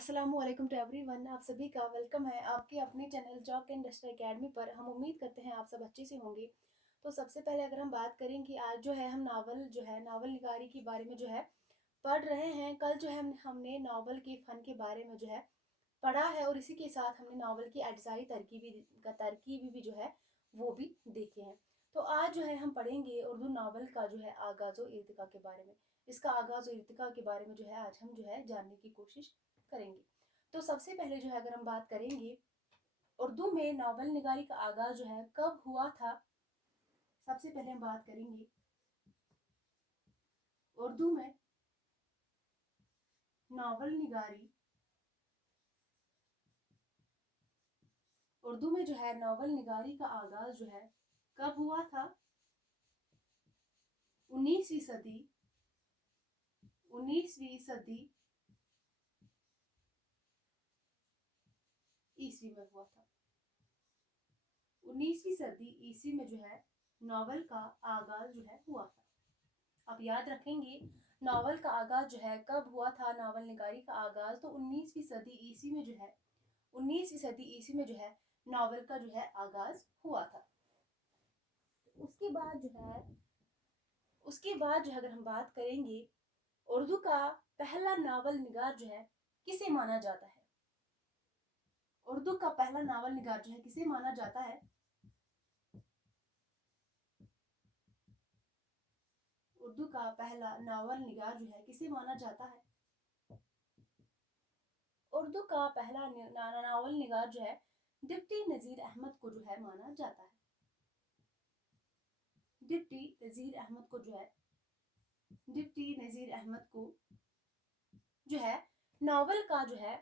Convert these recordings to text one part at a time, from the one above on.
अस्सलाम वालेकुम to everyone. आप सभी का वेलकम है आपके अपने चैनल जॉब इंडस्ट्री एकेडमी पर। हम उम्मीद करते हैं आप सब अच्छे से होंगे। तो सबसे पहले अगर हम बात करें कि आज जो है हम नावल निगारी के बारे में जो है पढ़ रहे हैं। कल जो है हमने नावल के फ़न के बारे में जो है पढ़ा है और इसी के साथ हमने नावल की अज्जाई तरकीब भी जो है वो भी देखे हैं। तो आज जो है हम पढ़ेंगे उर्दू नावल का जो है आगाज़ और इर्तिका के बारे में। इसका आगाज़ और इर्तिका के बारे में जो है आज हम जो है जानने की कोशिश करेंगे। तो सबसे पहले जो है अगर हम बात करेंगे उर्दू में नावल निगारी का आगाज जो है कब हुआ था। सबसे पहले हम बात करेंगे उर्दू में नावल निगारी उर्दू में जो है नावल निगारी का आगाज जो है कब हुआ था। 19वीं सदी 19वीं सदी ईस्वी में हुआ था। 19वीं सदी ईस्वी में जो है नावल का आगाज जो है हुआ था। आप याद रखेंगे नावल का आगाज जो है कब हुआ था। नावल निगारी का आगाज तो 19वीं सदी ईस्वी में जो है 19वीं सदी ईस्वी में जो है नावल का जो है आगाज हुआ था। उसके बाद जो है अगर हम बात करेंगे उर्दू का पहला नावल निगार जो है किसे माना जाता है। उर्दू का पहला नावल निगार जो है किसे माना जाता है। उर्दू का पहला नावल निगार जो है किसे माना जाता है। उर्दू का पहला नावल निगार जो है डिप्टी नज़ीर अहमद को जो है माना जाता है। डिप्टी नज़ीर अहमद को जो है डिप्टी नज़ीर अहमद को जो है नावल का जो है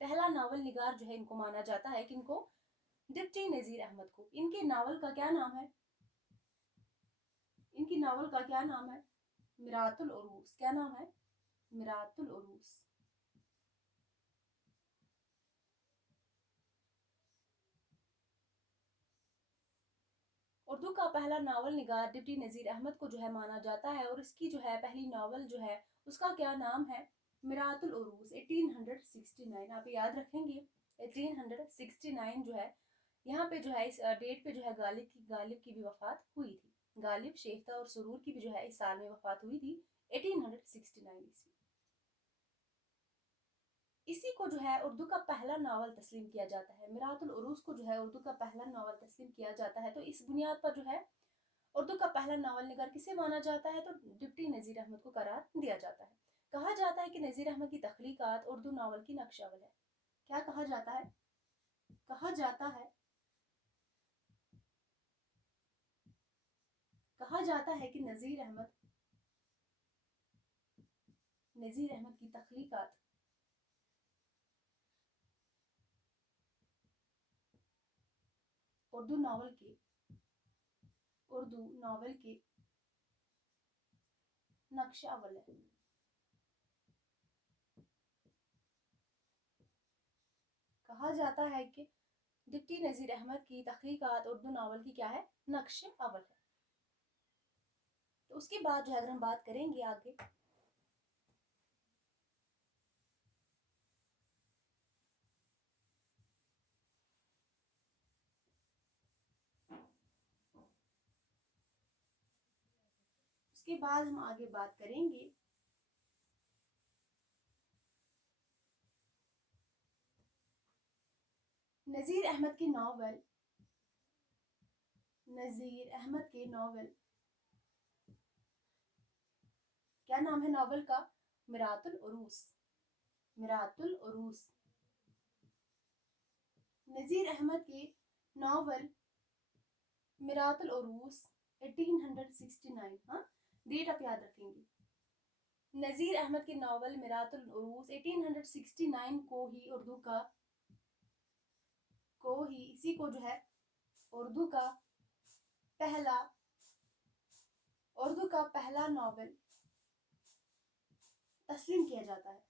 पहला नावल निगार जो है इनको माना जाता है। किनको? डिप्टी नज़ीर अहमद को। इनके नावल का क्या नाम है? इनकी नावल का क्या नाम है? मिरातुल उरूस। क्या नाम है? मिरातुल उरूस। उर्दू का पहला नावल निगार डिप्टी नज़ीर अहमद को जो है माना जाता है और इसकी जो है पहली नावल जो है उसका क्या नाम है? मिरातुल उरूस 1869। आप याद रखेंगे 1869 जो है यहाँ पे जो है इस डेट पे जो है गालिब की भी वफात हुई थी। गालिब, शेफ्ता और सुरूर की भी जो है इस साल में वफात हुई थी 1869 ईस्वी। इसी को जो है उर्दू का पहला नावल तस्लीम किया जाता है। मिरातुल उरूस को जो है उर्दू का पहला नावल तस्लीम किया जाता है। तो इस बुनियाद पर जो है उर्दू का पहला नावल निगार किसे माना जाता है? तो डिप्टी नज़ीर अहमद को करार दिया जाता है। कहा जाता है कि नज़ीर अहमद की तख्लीकात उर्दू नावल की नक्शावल है। क्या कहा जाता है? कहा जाता है कहा जाता है कि नज़ीर अहमद की तख्लीकात उर्दू नावल के नक्शावल है। कहा जाता है कि डिप्टी नज़ीर अहमद की तख्लीकात उर्दू नावल की क्या है? नक्श अवल है। तो उसके बाद जो है अगर हम बात करेंगे आगे उसके बाद हम आगे बात करेंगे नज़ीर अहमद के नावल क्या नाम है नावल का? मिरातुल उरूस। मिरातुल उरूस। नज़ीर अहमद के नावल मिरातुल उरूस 1869। हाँ, डेट आप याद रखेंगे। नज़ीर अहमद के नावल मिरातुल उरूस 1869 इसी को जो है उर्दू का पहला नावल तस्लीम किया जाता है।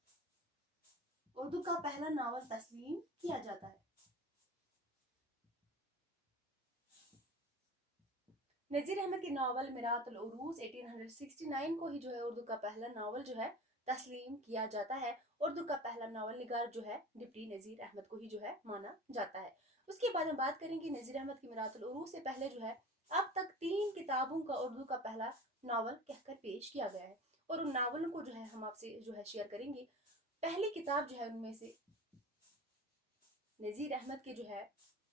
उर्दू का पहला नावल तस्लीम किया जाता है। नज़ीर अहमद की नावल मिरातुल उरूस 1869 को ही जो है उर्दू का पहला नावल जो है تسلیم کیا جاتا ہے. اردو کا پہلا ناول نگار جو ہے ڈپٹی نذیر احمد کو ہی جو ہے مانا جاتا ہے. اس کے بعد ہم بات کریں گے نذیر احمد کی میرات العروج سے پہلے جو ہے اب تک 3 کتابوں کا اردو کا پہلا ناول کہہ کر پیش کیا گیا ہے، اور ان ناولوں کو جو ہے ہم آپ سے جو ہے شیئر کریں گے. پہلی کتاب جو ہے ان میں سے نذیر احمد کے جو ہے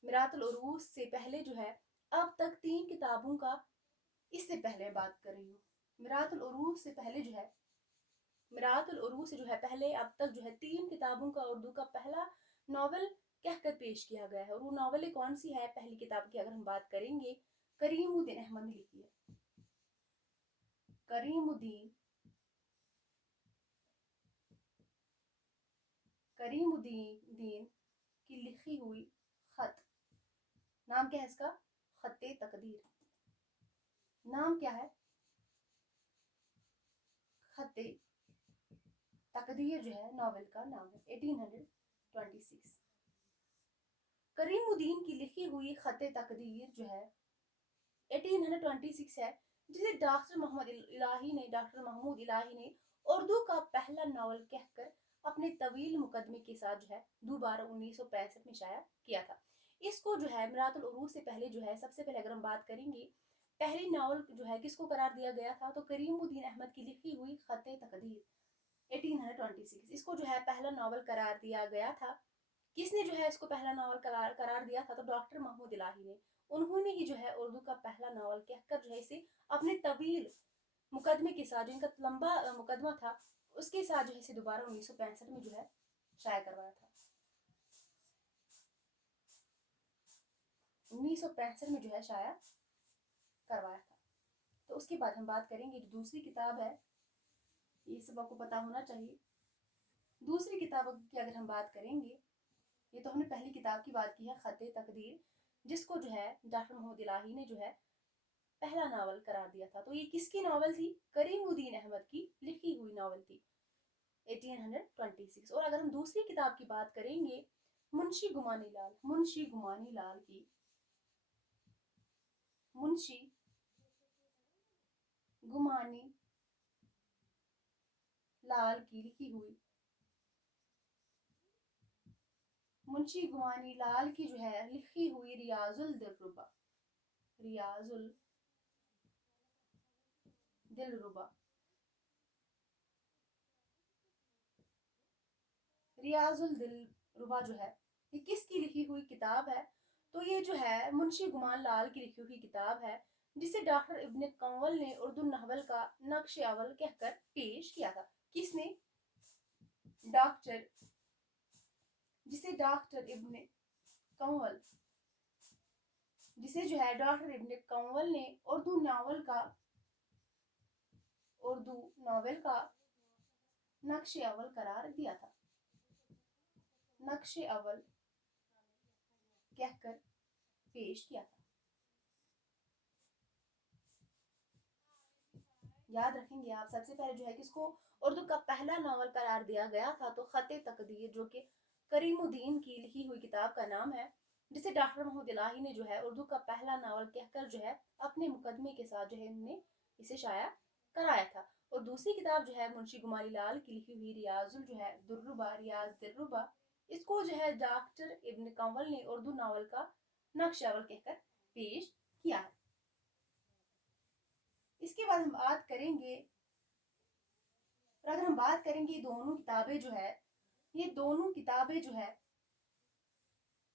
میرات العروج سے پہلے جو ہے اب تک 3 کتابوں کا، اس سے پہلے بات کر رہی ہوں میرات العروج سے پہلے جو ہے میرات العروج سے جو ہے پہلے اب تک جو ہے 3 کتابوں کا اردو کا پہلا ناول کہہ کر پیش کیا گیا ہے. اور وہ ناولیں کون سی ہے؟ پہلی کتاب کی اگر ہم بات کریں گے کریم الدین احمد نے لکھی ہے. کریم الدین کی لکھی ہوئی خط، نام کیا ہے اس کا؟ خط تقدیر. نام کیا ہے؟ خط تقدیر جو ہے ناول کا نام ہے. 1826 کریم الدین کی لکھی ہوئی خط تقدیر جو ہے 1826 ہے، جسے ڈاکٹر محمود الہی نے اردو کا پہلا ناول کہہ کر اپنے طویل مقدمے کے ساتھ جو ہے دوبارہ 1965 میں شائع کیا تھا. اس کو جو ہے میرات العروج سے پہلے جو ہے سب سے پہلے اگر ہم بات کریں گے پہلی ناول جو ہے کس کو قرار دیا گیا تھا، تو کریم الدین احمد کی لکھی ہوئی خط تقدیر 1826 اس کو جو ہے پہلا ناول قرار دیا گیا تھا. کس نے جو ہے اس کو پہلا ناول قرار دیا تھا؟ تو ڈاکٹر محمود الہی نے. انہوں نے ہی جو ہے اردو کا پہلا ناول کہہ کر جو ہے اسے اپنے طویل مقدمے کے ساتھ، جن کا لمبا مقدمہ تھا، اس کے ساتھ جو ہے اسے دوبارہ 1965 میں جو ہے شائع کروایا تھا. 1965 میں جو ہے شائع کروایا تھا. تو اس کے بعد ہم بات کریں گے جو دوسری کتاب ہے، یہ سب آپ کو پتا ہونا چاہیے. دوسری کتاب کی اگر ہم بات کریں گے، یہ تو ہم نے پہلی کتاب کی بات کی ہے خط تقدیر، جس کو جو ہے ڈاکٹر محمود الہی نے جو ہے پہلا ناول قرار دیا تھا. تو یہ کس کی ناول تھی؟ کریم الدین احمد کی لکھی ہوئی ناول تھی 1826. اور اگر ہم دوسری کتاب کی بات کریں گے منشی گمانی لال کی لکھی ہوئی منشی گمانی لال کی جو ہے لکھی ہوئی ریاض الدلربا جو ہے یہ کس کی لکھی ہوئی کتاب ہے؟ تو یہ جو ہے منشی گمان لال کی لکھی ہوئی کتاب ہے، جسے ڈاکٹر ابن کنول نے اردو ناول کا نقش اول کہہ کر پیش کیا تھا. کس نے؟ جسے جو ہے ڈاکٹر ابن کنول نے اردو ناول کا نقش اول قرار دیا تھا، نقش اول کہہ کر پیش کیا تھا. یاد رکھیں گے آپ، سب سے پہلے جو ہے کس کو اردو کا پہلا ناول قرار دیا گیا تھا؟ تو خط تقدیر، جو کہ کریم الدین کی لکھی ہوئی کتاب کا نام ہے، جسے ڈاکٹر محمود الہی نے جو ہے اردو کا پہلا ناول کہہ کر جو ہے اپنے مقدمے کے ساتھ جو ہے انہوں نے اسے شائع کرایا تھا. اور دوسری کتاب جو ہے منشی گمانی لال کی لکھی ہوئی ریاض دلربا، اس کو جو ہے ڈاکٹر ابن کنول نے اردو ناول کا نقش اول کہہ کر پیش کیا ہے. اس کے بعد ہم بات کریں گے، اور اگر ہم بات کریں گے دونوں کتابیں جو ہے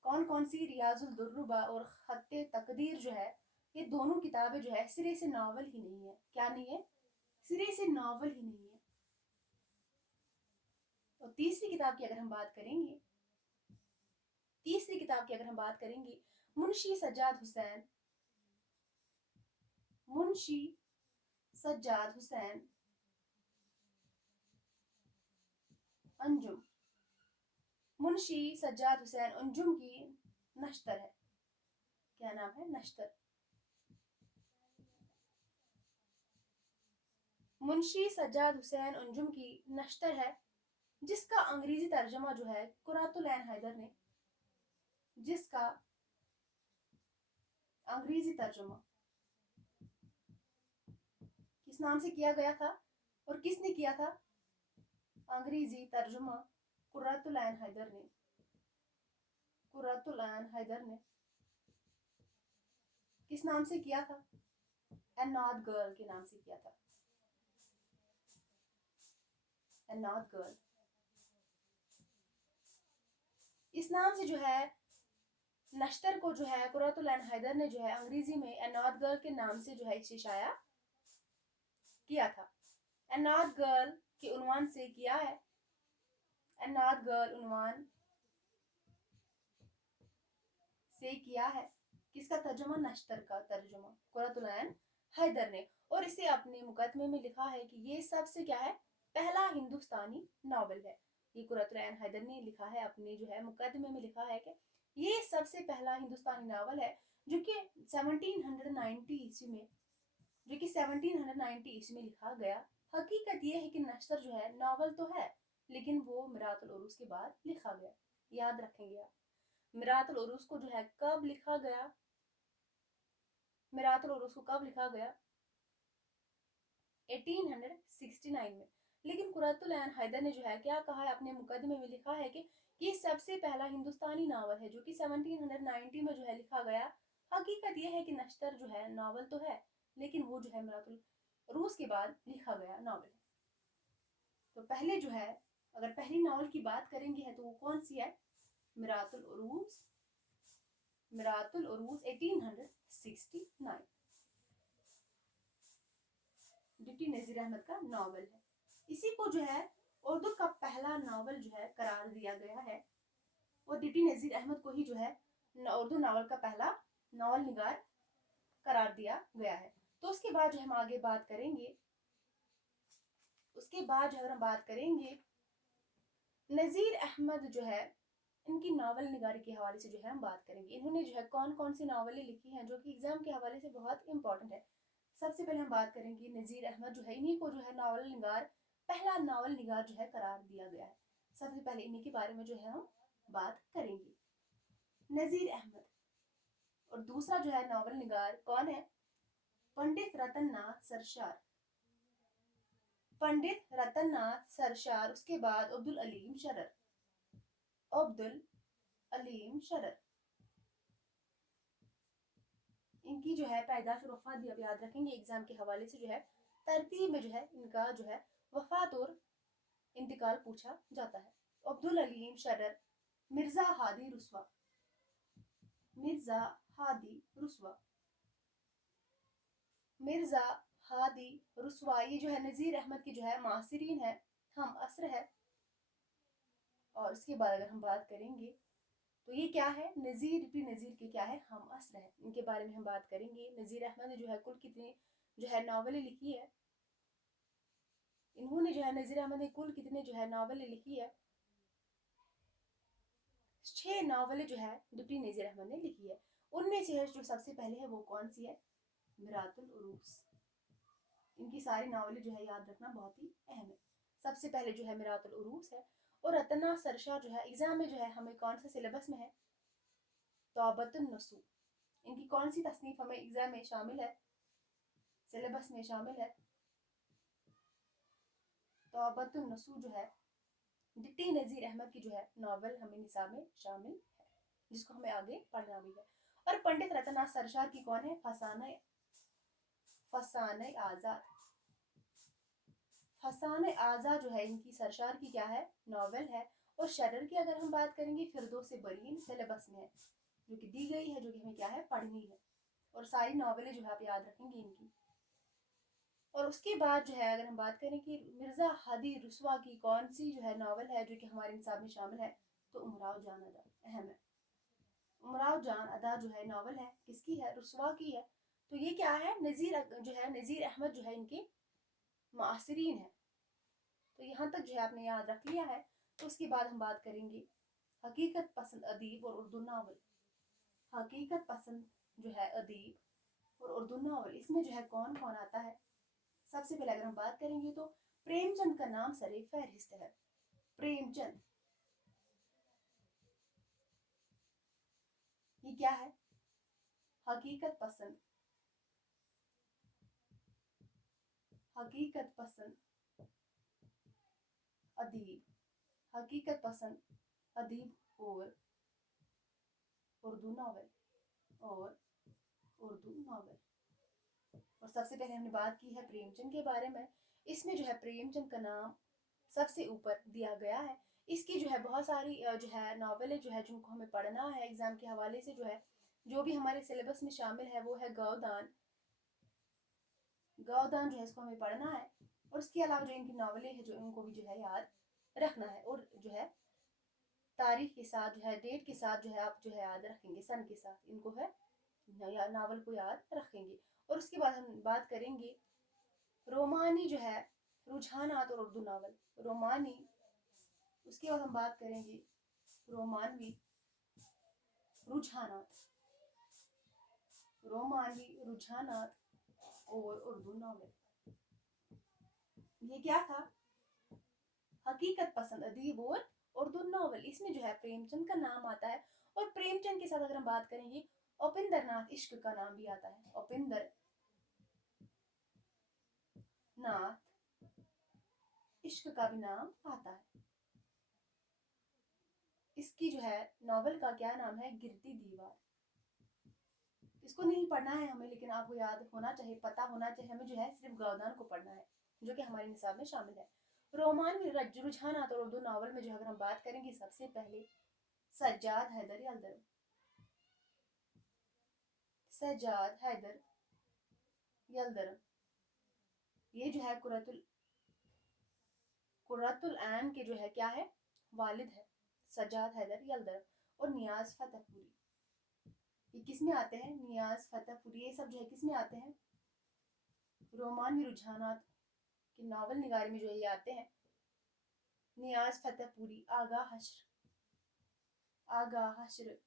کون سی، ریاض الدلربا اور خط تقدیر جو ہے، یہ دونوں کتابیں جو ہے سرے سے ناول ہی نہیں ہے. کیا نہیں ہے؟ سرے سے ناول ہی نہیں ہے. اور تیسری کتاب کی اگر ہم بات کریں گے منشی سجاد حسین انجم کی نشتر ہے. کیا نام ہے؟ نشتر. منشی سجاد حسین انجم کی نشتر ہے، جس کا انگریزی ترجمہ جو ہے قرۃ العین حیدر نے، جس کا انگریزی ترجمہ کس نام سے کیا گیا تھا اور کس نے کیا تھا؟ अंग्रेजी तर्जुमा कुर्रतुल ऐन हैदर ने किस नाम से किया था? ए नॉट गर्ल के नाम से किया था। ए नॉट गर्ल, इस नाम से जो है नश्तर को जो है कुर्रतुल ऐन हैदर ने जो है अंग्रेजी में ए नॉट गर्ल के नाम से जो है इसे शाया किया था। ए नॉट गर्ल के उन्वान से किया है। ए नॉट गर्ल उन्वान से किया है किसका तर्जुमा? नश्तर का तर्जुमा कुर्रतुल ऐन हैदर ने। और इसे अपने मुकदमे में लिखा है कि ये सबसे क्या है, पहला हिंदुस्तानी नावल है। ये कुर्रतुल ऐन हैदर ने लिखा है, अपने जो है मुकदमे में लिखा है कि ये सबसे पहला हिंदुस्तानी नावल है जो कि 1790 ईस्वी में लिखा गया। हकीकत ये है कि नश्तर जो है नावल तो है, लेकिन वो मिरातुल उरूस के बाद लिखा गया। याद रखेंगे आप, मिरातुल उरूस को जो है कब लिखा गया? मिरातुल उरूस को कब लिखा गया? 1869 में। लेकिन कुर्रतुल ऐन हैदर ने जो है क्या कहा है अपने मुकदमे में, लिखा है कि ये सबसे पहला हिंदुस्तानी नावल है जो कि 1790 में जो है लिखा गया। हकीकत ये है कि नश्तर जो है नावल तो है, लेकिन वो जो है मिरातुल उरूस के बाद लिखा गया नावल है। तो पहले जो है अगर पहली नावल की बात करेंगे है तो वो कौन सी है? मिरातुल उरूस 1869, डिप्टी नजीर अहमद का नावल है। इसी को जो है उर्दू का पहला नावल जो है करार दिया गया है, और डिप्टी नजीर अहमद को ही जो है उर्दू नावल का पहला नावल निगार करार दिया गया है। तो उसके बाद जो हम आगे बात करेंगे, अगर हम बात करेंगे नजीर अहमद जो है इनकी नावल निगारी के हवाले से जो है हम बात करेंगे। इन्होंने जो है कौन कौन सी नावलें लिखी हैं जो कि एग्जाम के हवाले से बहुत इंपॉर्टेंट है। सबसे पहले हम बात करेंगे नजीर अहमद जो है, इन्हीं को जो है नावल निगार, पहला नावल निगार जो है करार दिया गया है। सबसे पहले इन्हीं के बारे में जो है हम बात करेंगे, नजीर अहमद। और दूसरा जो है नावल निगार कौन है? पंडित रतन नाथ सरशार। उसके बाद अब्दुल अलीम शरर। इनकी जो है पैदाश और वफात भी आप याद रखेंगे, एग्जाम के हवाले से जो है तरतीब में जो है इनका जो है वफात और इंतकाल पूछा जाता है। अब्दुल अलीम शरर मिर्जा हादी रुसवा ये जो है नजीर अहमद की जो है मासिरीन है, हम असर है। और उसके बाद अगर हम बात करेंगे तो ये क्या है? नजीर के क्या है? हम असर है। इनके बारे में हम बात करेंगे। नजीर अहमद ने जो है कुल कितने जो है नावलें लिखी है? इन्होंने जो है नजीर अहमद ने कुल कितने जो है नावलें लिखी है? 6 नावलें जो है डिप्टी नजीर अहमद ने लिखी है। उनमें से जो सबसे पहले है वो कौन सी है? मिरातुल उरूस। इनकी सारी नावलें जो है याद रखना बहुत ही अहम है। सबसे पहले जो है मिरातुल उरूस है। और रतना सरशार जो है एग्जाम में जो है हमें कौन सा सिलेबस में है? तौबतुन नसूह। इनकी कौन सी तसनीफ हमें एग्जाम में शामिल है, सिलेबस में शामिल है? तौबतुन नसूह जो है डिप्टी नजीर अहमद की जो है नावल हमें निसाब में शामिल है, जिसको हमें आगे पढ़ना भी है। और पंडित रतन सरशार की कौन है? फसाने आज़ाद जो है इनकी सरशार की क्या है? नावल है। और शरर की अगर हम बात करेंगे फिरदौस बरीन सिलेबस में है, जो कि दी गई है, जो कि हमें क्या है पढ़नी है। और सारी नावलें जो है आप याद रखेंगे इनकी। और उसके बाद जो है अगर हम बात करें कि मिर्जा हादी रुसवा की कौन सी जो है नावल है जो कि हमारे निसाब में शामिल है, तो उमराव जान अदा अहम है। उमराव जान अदा जो है नावल है किसकी है? रुसवा की है। तो ये क्या है? नजीर अहमद जो है इनके मासिरीन है। तो यहाँ तक जो है आपने याद रख लिया है। तो उसके बाद हम बात करेंगे हकीकत पसंद अदीब और उर्दू नावल। हकीकत पसंद जो है अदीब और उर्दू नावल, इसमें जो है कौन कौन आता है? सबसे पहले अगर हम बात करेंगे तो प्रेमचंद का नाम सरे फहरिस्त है। प्रेमचंद ये क्या है? हकीकत पसंद अदीब, हकीकत पसंद अदीब और उर्दू नावल, और उर्दू नावल। और सबसे पहले हमने बात की है प्रेमचंद के बारे में। इसमें जो है प्रेमचंद का नाम सबसे ऊपर दिया गया है। इसकी जो है बहुत सारी जो है नावलें जो है जिनको हमें पढ़ना है एग्जाम के हवाले से, जो है जो भी हमारे सिलेबस में शामिल है वो है गौदान। गौदान जो है इसको हमें पढ़ना है, और उसके अलावा जो इनकी नावलें हैं जो इनको भी जो है याद रखना है, और जो है तारीख के साथ जो है डेट के साथ जो है आप जो है याद रखेंगे, सन के साथ इनको है नावल को याद रखेंगे। और उसके बाद हम बात करेंगे रोमानी जो है रुझानात और उर्दू नावल, रोमानी। उसके बाद हम बात करेंगे रोमानवी रुझानात, रोमानवी रुझानात और उर्दू नावल। ये क्या था? हकीकत पसंद अदीब और उर्दू नावल। इसमें जो है प्रेमचंद का नाम आता है, और प्रेमचंद के साथ अगर हम बात करेंगे उपिंदर नाथ इश्क का नाम भी आता है, उपिंदर नाथ इश्क का भी नाम आता है। इसकी जो है नावल का क्या नाम है? गिरती दीवार। इसको नहीं पढ़ना है हमें, लेकिन आपको याद होना चाहिए, पता होना चाहिए हमें, जो है सिर्फ गौदान को पढ़ना है जो कि हमारे निसाब में शामिल है। रोमानवी रुझानात और उर्दू नावल में जो अगर हम बात करेंगे सबसे पहले सज्जाद हैदर यलदर, सज्जाद हैदर यलदर। ये जो है कुर्रतुल ऐन के जो है क्या है? वालिद है सज्जाद हैदर यलदर। और नियाज फतेहपुरी, ये किस में आते हैं? नियाज फतेहपुरी, ये सब जो है किस में आते हैं? रोमानवी रुझानात की नावल निगारी में जो है ये आते हैं। नियाज फतेहपुरी, आगा हश्र, आगा हश्र।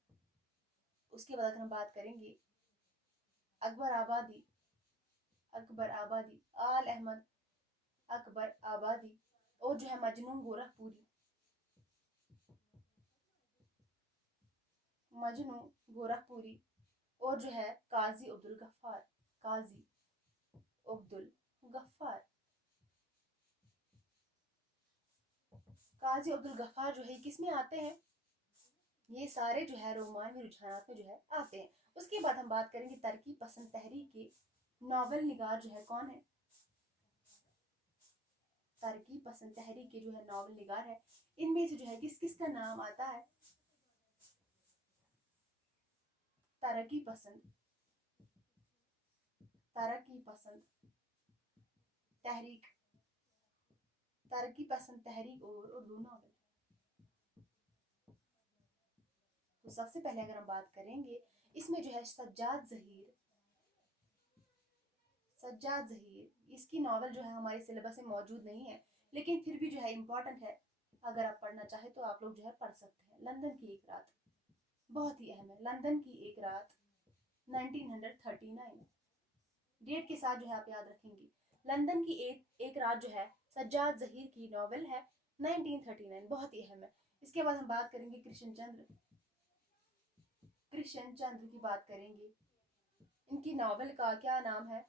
उसके बाद हम बात करेंगे अकबर आबादी, अकबर आबादी, आल अहमद अकबर आबादी। और जो है मजनू गोरखपुरी, मजनू गोरखपुरी। और जो है काजी अब्दुल गफ्फार, काजी अब्दुल गफ्फार, काजी अब्दुल गफ्फार जो है किस में आते हैं? ये सारे जो है रोमानवी रुझानात में जो है आते हैं। उसके बाद हम बात करेंगे तरकीब पसंद तहरीक के नावल निगार जो है कौन है? तरकीब पसंद तहरीक के जो है नावल निगार है, इनमें से जो है किस किस का नाम आता है? तरक्की पसंद, तरक्की पसंद तहरीक, तरक्की पसंद तहरीक और उर्दू नावल। तो सबसे पहले अगर हम बात करेंगे इसमें जो है सज्जाद जहीर, सज्जाद जहीर, इसकी नावल जो है हमारे सिलेबस में मौजूद नहीं है, लेकिन फिर भी जो है इम्पोर्टेंट है, अगर आप पढ़ना चाहे तो आप लोग जो है पढ़ सकते हैं। लंदन की एक रात, बहुत ही अहम है, लंदन की एक रात 1939, डेट के साथ जो है आप याद रखेंगे। लंदन की एक रात जो है सज्जाद जहीर की नावल है 1939, बहुत ही अहम है। इसके बाद हम बात करेंगे कृष्ण चंद्र, कृष्ण चंद्र की बात करेंगे। इनकी नावल का क्या नाम है?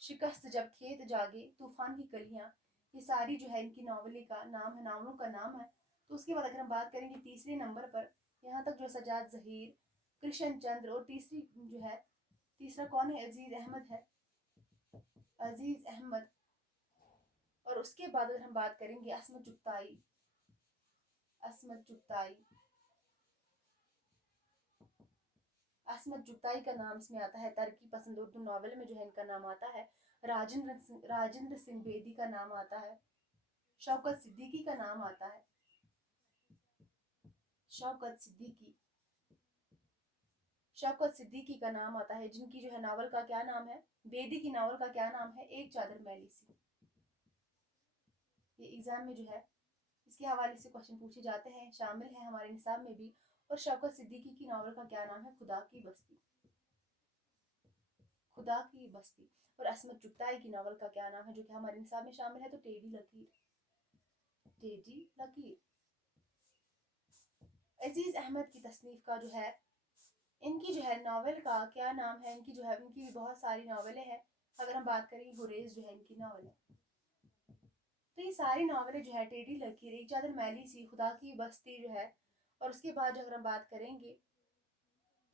शिकस्त जब खेत जागे, तूफान की कलियां। ये सारी जो है इनकी नावली का नाम है, नावलों का नाम है। तो उसके बाद अगर हम बात करेंगे तीसरे नंबर पर, यहाँ तक जो सज्जाद जहीर, कृष्ण चंद्र, और तीसरी जो है, तीसरा कौन है? अजीज अहमद है, अजीज अहमद। और उसके बाद अगर हम बात करेंगे असमत चुगताई, असमत चुगताई, असमत चुगताई का नाम इसमें आता है। तरक्की पसंद उर्दू नावल में जो है इनका नाम आता है। राजेंद्र सिंह बेदी का नाम आता है। शौकत सिद्दीकी का नाम आता है, शौकत सिद्दीकी, शौकत सिद्दीकी का नाम आता है, जिनकी जो है नावल का क्या नाम है? बेदी की नावल का क्या नाम है? एक चादर मैली सी। ये एग्जाम में जो है इसके हवाले से क्वेश्चन पूछे जाते हैं, शामिल है हमारे निसाब में भी। और शौकत सिद्दीकी की नावल का क्या नाम है? खुदा की बस्ती, खुदा की बस्ती। और असमत चुगताई की नावल का क्या नाम है जो कि हमारे निसाब में शामिल है? तो टेढ़ी लकीर, टेढ़ी लकीर। अजीज अहमद की तसनीफ का जो है, इनकी जो है नावल का क्या नाम है? इनकी जो है, इनकी भी बहुत सारी नावलें हैं। अगर हम बात करें गुरेज जो है इनकी नावल है, تو یہ ساری ناولیں جو ہے ٹیڑھی لکیر، ایک چادر میلی سی، خدا کی بستی جو ہے، اور اس کے بعد جو اگر ہم بات کریں گے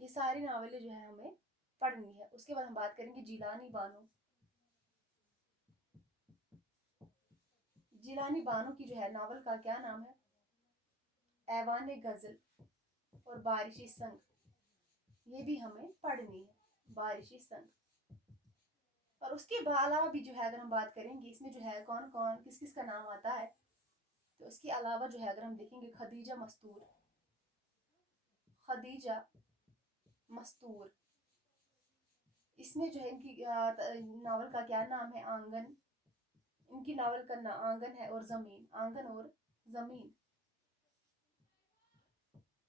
یہ ساری ناولیں جو ہے ہمیں پڑھنی ہے. اس کے بعد ہم بات کریں گے جیلانی بانو. جیلانی بانو کی جو ہے ناول کا کیا نام ہے؟ ایوان غزل اور بارشی سنگ. یہ بھی ہمیں پڑھنی ہے، بارشی سنگ. اور اس کے علاوہ بھی جو ہے اگر ہم بات کریں گے اس میں جو ہے کون کون کس کس کا نام آتا ہے، تو اس کے علاوہ جو ہے اگر ہم دیکھیں گے خدیجہ مستور. خدیجہ مستور، اس میں جو ہے ان کی ناول کا کیا نام ہے؟ آنگن. ان کی ناول کا آنگن ہے اور زمین. آنگن اور زمین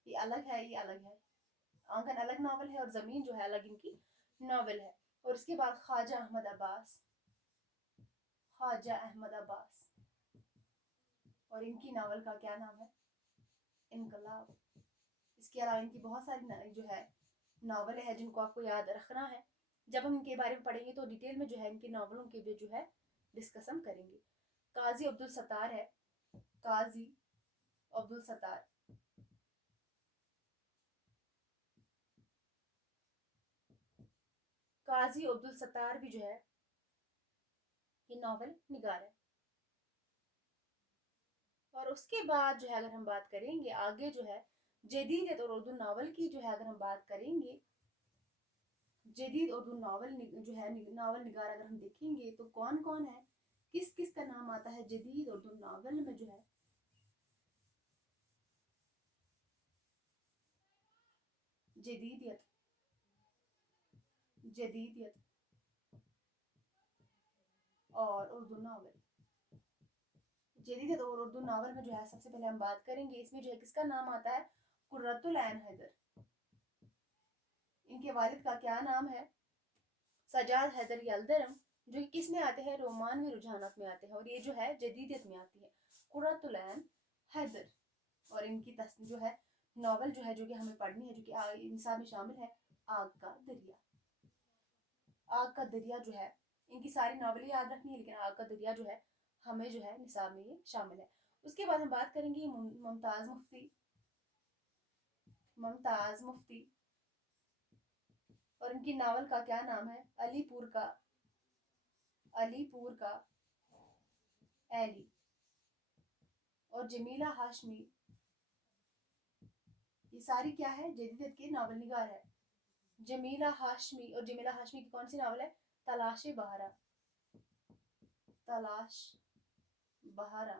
یہ الگ ہے، یہ الگ ہے. آنگن الگ ناول ہے اور زمین جو ہے الگ ان کی ناول ہے. اور اس کے بعد خواجہ احمد عباس. خواجہ احمد عباس، اور ان کی ناول کا کیا نام ہے؟ انقلاب. اس کے علاوہ ان کی بہت ساری جو ہے ناولیں ہیں جن کو آپ کو یاد رکھنا ہے. جب ہم ان کے بارے میں پڑھیں گے تو ڈیٹیل میں جو ہے ان کی ناولوں کے بھی جو ہے ڈسکس ہم کریں گے. قاضی عبدالستار ہے. قاضی عبدالستار. قاضی عبدالستار بھی جو ہے یہ ناول نگار ہے. اور اس کے بعد جو ہے اگر ہم بات کریں گے آگے جو ہے جدید اور اردو ناول کی جو ہے اگر ہم بات کریں گے، جدید اردو ناول جو ہے ناول نگار اگر ہم دیکھیں گے تو کون کون ہے، کس کس کا نام آتا ہے جدید اردو ناول میں جو ہے؟ جدیدیت. جدیدیت اور اردو ناول. جدیدیت اور اردو ناول میں جو ہے سب سے پہلے ہم بات کریں گے اس میں جو ہے کس کا نام آتا ہے؟ قرۃ العین حیدر. ان کے والد کا کیا نام ہے؟ سجاد حیدر یلدرم، جو کس میں آتے ہیں؟ رومانوی رجحانات میں آتے ہیں، اور یہ جو ہے جدیدیت میں آتی ہے. قرۃ العین حیدر. اور ان کی جو ہے ناول جو ہے جو کہ ہمیں پڑھنی ہے، جو کہ نصاب میں شامل ہے، آگ کا دریا. آگ کا دریا جو ہے ان کی ساری ناولیں یاد رکھنی ہے، لیکن آگ کا دریا جو ہے ہمیں جو ہے نصاب میں یہ شامل ہے. اس کے بعد ہم بات کریں گے ممتاز مفتی. ممتاز مفتی، اور ان کی ناول کا کیا نام ہے؟ علی پور کا. علی پور کا ایلی. اور جمیلہ ہاشمی، یہ ساری کیا ہے؟ جدیدیت کے ناول نگار ہے. جمیلہ ہاشمی، اور جمیلہ ہاشمی کی کون سی ناول ہے؟ تلاش بہارا. تلاش بہارا.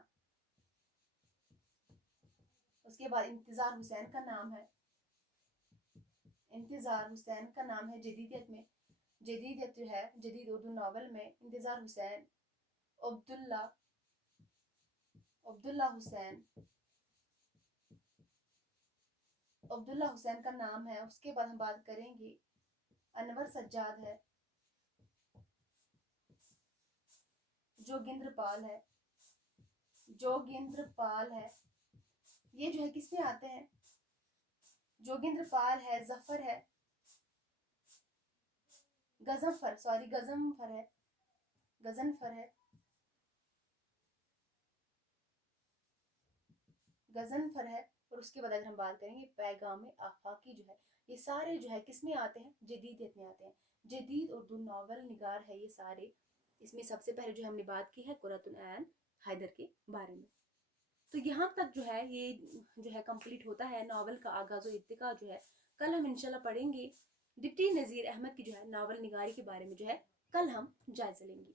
اس کے بعد انتظار حسین کا نام ہے. انتظار حسین کا نام ہے جدیدیت میں. جدیدیت جو ہے جدید اردو ناول میں انتظار حسین، عبداللہ حسین. عبداللہ حسین کا نام ہے. اس کے بعد ہم بات کریں گے انور سجاد ہے. جوگندر پال ہے. جوگندر پال ہے. یہ جو ہے کس میں آتے ہیں؟ جوگندر پال ہے، ظفر ہے، غضنفر ہے. غضنفر ہے. غضنفر ہے. اور اس کے بعد اگر ہم بات کریں گے پیغام آفاقی جو ہے، یہ سارے جو ہے کس میں آتے ہیں؟ جدیدیت میں آتے ہیں. جدید اردو ناول نگار ہے یہ سارے. اس میں سب سے پہلے جو ہم نے بات کی ہے قرۃ العین حیدر کے بارے میں. تو یہاں تک جو ہے یہ جو ہے کمپلیٹ ہوتا ہے ناول کا آغاز و ارتقا جو ہے. کل ہم انشاءاللہ پڑھیں گے ڈپٹی نذیر احمد کی جو ہے ناول نگاری کے بارے میں جو ہے کل ہم جائزہ لیں گے.